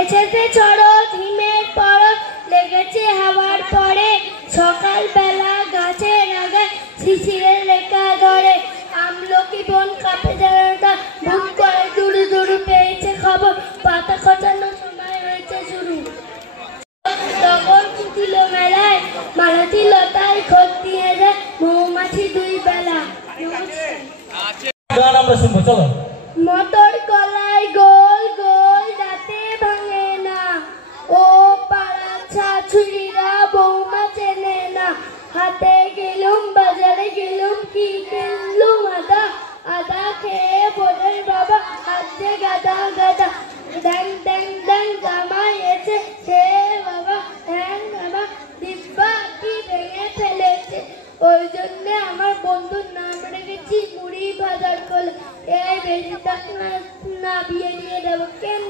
এসেছে চড়ক হিমের পরক লেগেছে হাওয়ার পরে সকাল বেলা গাছের আগায় শিশিরের লেখা ধরে আমলকি বন কাঁপে জানাটা বুক করে দুরু দুরু পেয়েছে খবর পাতা খোঁচানোর সময় হয়েছে শুরু তখন কুটিল মেলায় মালতী লতায় খোঁজ দিয়ে যায় মৌমাছি দুই বেলা। মটর কলাই গোল গোল দাঁতে ভাঙে না ও পাড়া ছাছুরিরা বৌমা চেনে না হাতে গেলুম বাজারে গেলুম কি কিনলুম আদা আদা খেয়ে বোনের বাবা হাতে গাদা গাদা ড্যাং ড্যাং ড্যাং জামাই এসে সে বাবা ড্যাং বাবা দিব্যা কি ভেঙে ফেলেছে ওই জন্য আমার বন্ধুর নাম রেখেছি মুড়ি ভাজার কোলে এই বেশি টাকা না বিয়ে দিয়ে দেবো কেন